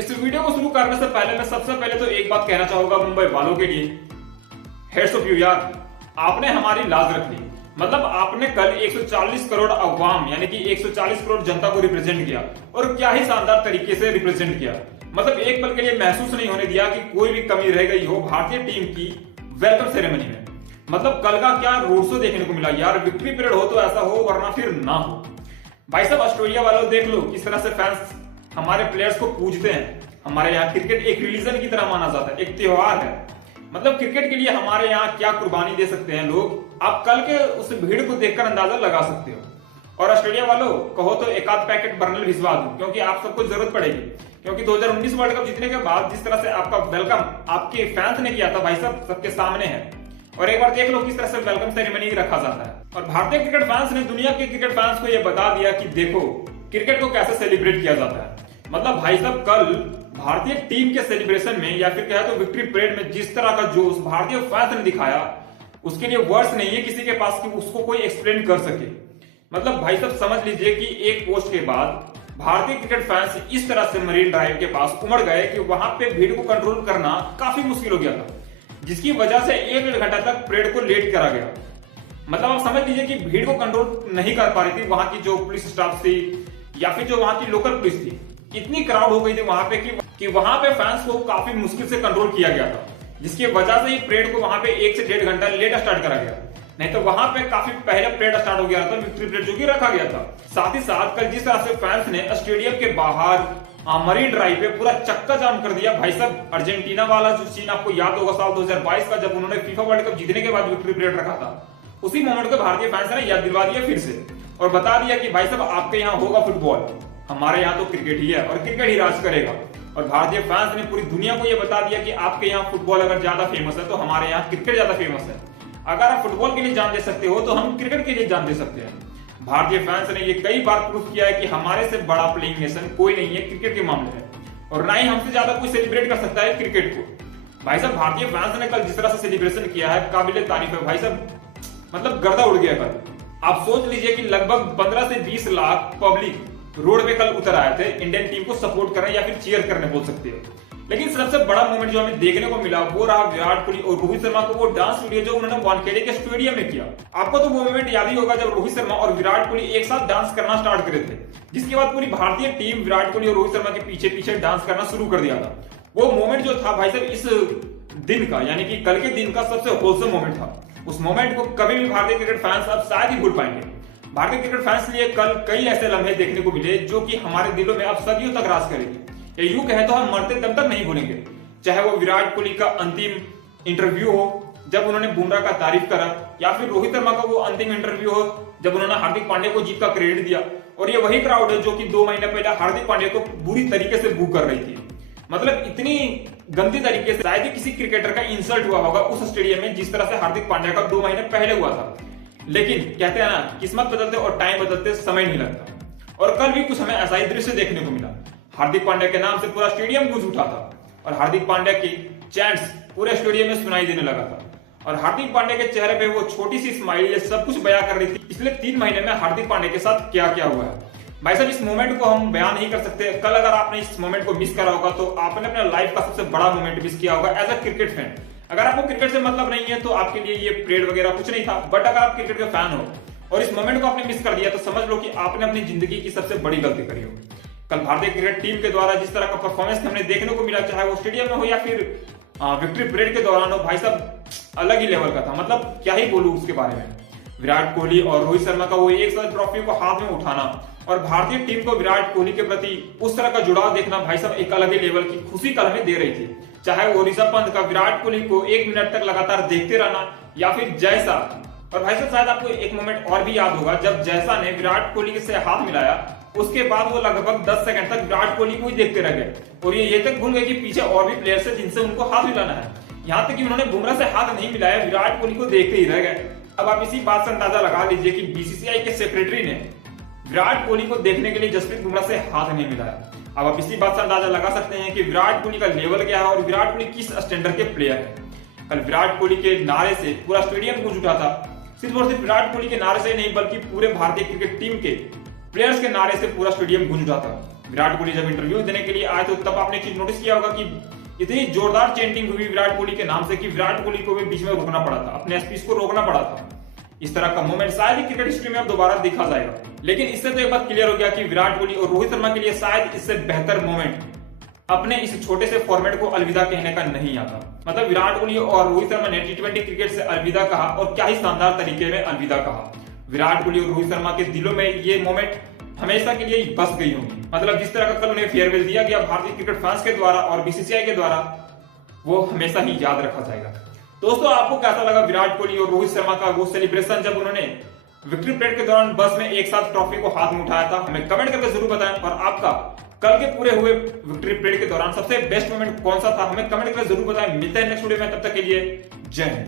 इस वीडियो को शुरू करने से पहले मैं सबसे पहले तो एक बात कहना चाहूंगा मुंबई वालों के लिए, हेड्स ऑफ यू यार, आपने हमारी लाज रख ली। मतलब आपने कल 140 करोड़ अवाम यानी कि 140 करोड़ जनता को रिप्रेजेंट किया और क्या ही शानदार तरीके से रिप्रेजेंट किया। मतलब एक पल के लिए महसूस नहीं होने दिया कि कोई भी कमी रह गई हो भारतीय टीम की वेलकम सेरेमनी में। मतलब कल का क्या रोड शो देखने को मिला यार, विक्ट्री परेड हो तो ऐसा हो वरना फिर ना हो। भाई साहब ऑस्ट्रेलिया वालों देख लो किस तरह से फैंस हमारे प्लेयर्स को पूजते हैं। हमारे यहाँ क्रिकेट एक रिलीजन की तरह माना जाता है, एक त्योहार है। मतलब क्रिकेट के लिए हमारे यहाँ क्या कुर्बानी दे सकते हैं लोग, आप कल के उस भीड़ को देखकर अंदाजा लगा सकते हो। और ऑस्ट्रेलिया वालों कहो तो एक आध पैकेट बर्नल भिजवा दूं, क्योंकि आप सबको जरूरत पड़ेगी। क्योंकि 2019 वर्ल्ड कप जीतने के बाद जिस तरह से आपका वेलकम आपके फैंस ने किया था भाई साहब सबके सामने है। और एक बार देख लो किस तरह से वेलकम सेरेमनी रखा जाता है। और भारतीय क्रिकेट फैंस ने दुनिया के क्रिकेट फैंस को यह बता दिया कि देखो क्रिकेट को कैसे सेलिब्रेट किया जाता है। मतलब भाई साहब कल भारतीय टीम के सेलिब्रेशन में या फिर कहे तो विक्ट्री परेड में जिस तरह का जोश भारतीय फैंस ने दिखाया उसके लिए वर्ड्स नहीं है किसी के पास कि उसको कोई एक्सप्लेन कर सके। मतलब भाई साहब समझ लीजिए कि एक पोस्ट के बाद भारतीय क्रिकेट फैंस इस तरह से मरीन ड्राइव के पास उमड़ गए कि वहां पे भीड़ को कंट्रोल करना काफी मुश्किल हो गया था, जिसकी वजह से 1 घंटा तक परेड को लेट करा गया। मतलब आप समझ लीजिए कि भीड़ को कंट्रोल नहीं कर पा रही थी वहां की जो पुलिस स्टाफ थी या फिर जो वहां की लोकल पुलिस थी। इतनी क्राउड हो गई थी वहां पे कि वहां पे फैंस को काफी मुश्किल से कंट्रोल किया गया था, जिसकी वजह से ही परेड को वहां पे 1 से 1.5 घंटा लेट स्टार्ट करा गया। नहीं तो वहां पे काफी पहले परेड स्टार्ट हो गया था, विक्ट्री परेड जो कि रखा गया था। साथ ही साथ कल जिस तरह से फैंस ने स्टेडियम के बाहर मरीन ड्राइव पे पूरा चक्का जाम कर दिया भाई साहब। अर्जेंटीना वाला जो सीन आपको याद होगा साल 2022 का, जब उन्होंने फीफा वर्ल्ड कप जीतने के बाद विक्ट्री परेड रखा था, उसी मोमेंट को भारतीय फैंस ने याद दिलवा दिया फिर से और बता दिया कि भाई साहब आपके यहाँ होगा फुटबॉल, हमारे यहाँ तो क्रिकेट ही है और क्रिकेट ही राज करेगा। और भारतीय फैंस ने पूरी दुनिया को यह बता दिया कि आपके यहाँ फुटबॉल अगर ज्यादा फेमस है तो हमारे यहाँ क्रिकेट ज्यादा फेमस है। अगर आप फुटबॉल के लिए जान दे सकते हो तो हम क्रिकेट के लिए जान दे सकते हैं। भारतीय फैंस ने ये कई बार प्रूफ किया है कि हमारे से बड़ा प्लेइंग नेशन कोई नहीं है क्रिकेट के मामले में, और ना ही हमसे ज्यादा कोई सेलिब्रेट कर सकता है क्रिकेट को। भाई साहब भारतीय फैंस ने कल जिस तरह से सेलिब्रेशन किया है काबिले तारीफ है भाई साहब। मतलब गर्दा उड़ गया कल। आप सोच लीजिए कि लगभग 15 से 20 लाख पब्लिक रोड पे कल उतर आए थे इंडियन टीम को सपोर्ट करने या फिर चीयर करने बोल सकते हो। लेकिन सबसे बड़ा मोमेंट जो हमें देखने को मिला वो रहा विराट कोहली और रोहित शर्मा को वो डांस वीडियो जो उन्होंने वानखेड़े के स्टेडियम में किया। आपको तो वो मोमेंट याद ही होगा जब रोहित शर्मा और विराट कोहली एक साथ डांस करना स्टार्ट करे थे, जिसके बाद पूरी भारतीय टीम विराट कोहली और रोहित शर्मा के पीछे पीछे डांस करना शुरू कर दिया था। वो मोमेंट जो था भाई साहब इस दिन का यानी कि कल के दिन का सबसे होलसम मोमेंट था। उस मोमेंट को कभी भी भारतीय क्रिकेट फैंस अब शायद ही भूल पाएंगे। भारतीय क्रिकेट फैंस लिए कल कई ऐसे लम्हे देखने को मिले जो कि हमारे दिलों में अब सदियों तक राज करेंगे, या यूं कहे तो हम मरते दम तक नहीं भूलेंगे। चाहे वो विराट कोहली का अंतिम इंटरव्यू हो जब उन्होंने बुमराह का तारीफ करा, या फिर रोहित शर्मा का वो अंतिम इंटरव्यू हो जब उन्होंने हार्दिक पांड्या को जीत का क्रेडिट दिया। और ये वही क्राउड है जो कि 2 महीने पहले हार्दिक पांड्या को बुरी तरीके से बू कर रही थी। मतलब इतनी गंदी तरीके से शायद ही किसी क्रिकेटर का इंसल्ट हुआ होगा उस स्टेडियम में जिस तरह से हार्दिक पांड्या का 2 महीने पहले हुआ था। लेकिन कहते हैं ना किस्मत बदलते और टाइम बदलते समय नहीं लगता, और कल भी कुछ हमें ऐसा ही दृश्य देखने को मिला। हार्दिक पांड्या के नाम से पूरा स्टेडियम गूंज उठा था और हार्दिक पांड्या की चैंट्स पूरे स्टेडियम में सुनाई देने लगा था। और हार्दिक पांड्या के चेहरे पे वो छोटी सी स्माइल सब कुछ बयां कर रही थी पिछले 3 महीने में हार्दिक पांड्या के साथ क्या क्या हुआ है। भाई साहब इस मोमेंट को हम बयान नहीं कर सकते। कल अगर आपने इस मोमेंट को मिस करा होगा तो आपने अपने लाइफ का सबसे बड़ा मोमेंट मिस किया होगा एज अ क्रिकेट फैन। अगर आपको क्रिकेट से मतलब नहीं है तो आपके लिए ये परेड वगैरह कुछ नहीं था, बट अगर आप क्रिकेट के फैन हो और इस मोमेंट को आपने मिस कर दिया तो समझ लो कि आपने अपनी जिंदगी की सबसे बड़ी गलती करी हो। कल भारतीय क्रिकेट टीम के द्वारा जिस तरह का परफॉर्मेंस हमने देखने को मिला, चाहे वो स्टेडियम में हो या फिर विक्ट्री परेड के दौरान हो, भाई साहब अलग ही लेवल का था। मतलब क्या ही बोलूं उसके बारे में। विराट कोहली और रोहित शर्मा का वो एक साथ ट्रॉफी को हाथ में उठाना और भारतीय टीम को विराट कोहली के प्रति उस तरह का जुड़ाव देखना भाई साहब एक अलग ही लेवल की खुशी कल हमें दे रही थी। चाहे वो ऋषभ पंत का विराट कोहली को 1 मिनट तक लगातार देखते रहना या फिर जैसा, और भाई साहब शायद आपको एक मोमेंट और भी याद होगा जब जैसा ने विराट कोहली से हाथ मिलाया, उसके बाद वो लगभग 10 सेकंड तक विराट कोहली को ही देखते रह गए और ये तक भूल गए कि पीछे और भी प्लेयर्स है जिनसे उनको हाथ मिलाना है। यहाँ तक कि उन्होंने बुमराह से हाथ नहीं मिलाया, विराट कोहली को देखते ही रह गए। अब आप इसी बात से अंदाजा लगा लीजिए कि बीसीसीआई के सेक्रेटरी ने विराट कोहली को देखने के लिए जसप्रीत बुमराह से हाथ नहीं मिलाया। अब आप इसी बात से अंदाजा लगा सकते हैं कि विराट कोहली का लेवल क्या है और विराट कोहली किस स्टैंडर्ड के प्लेयर है। कल विराट कोहली के नारे से पूरा स्टेडियम गूंज उठा था। सिर्फ और सिर्फ विराट कोहली के नारे से नहीं बल्कि पूरे भारतीय क्रिकेट टीम के प्लेयर्स के नारे से पूरा स्टेडियम गूंज उठा था। विराट कोहली जब इंटरव्यू देने के लिए आए तो तब आपने एक चीज नोटिस किया होगा कि इतनी जोरदार चेंटिंग हुई विराट कोहली के नाम से कि विराट कोहली को भी बीच में रोकना पड़ा था, अपने स्पीच को रोकना पड़ा था। इस तरह का मोमेंट शायद ही क्रिकेट हिस्ट्री में अब दोबारा देखा जाएगा। लेकिन इससे तो एक बात क्लियर हो गया कि विराट कोहली और रोहित शर्मा के लिए शायद इससे बेहतर मोमेंट अपने इस छोटे से फॉर्मेट को अलविदा कहने का नहीं आता। मतलब विराट कोहली और रोहित शर्मा ने टी20 क्रिकेट से अलविदा कहा और क्या ही शानदार तरीके में अलविदा कहा। विराट कोहली और रोहित शर्मा के दिलों में ये मोमेंट हमेशा के लिए बस गई होगी। मतलब जिस तरह का कल उन्हें फेयरवेल दिया गया भारतीय क्रिकेट फैंस के द्वारा और बीसीसीआई के द्वारा, वो हमेशा ही याद रखा जाएगा। दोस्तों आपको कैसा लगा विराट कोहली और रोहित शर्मा का वो सेलिब्रेशन जब उन्होंने विक्ट्री परेड के दौरान बस में एक साथ ट्रॉफी को हाथ में उठाया था? हमें कमेंट करके जरूर बताएं। और आपका कल के पूरे हुए विक्ट्री परेड के दौरान सबसे बेस्ट मोमेंट कौन सा था? हमें कमेंट करके जरूर बताएं। मिलते हैं नेक्स्ट वीडियो में, तब तक के लिए जय हिंद।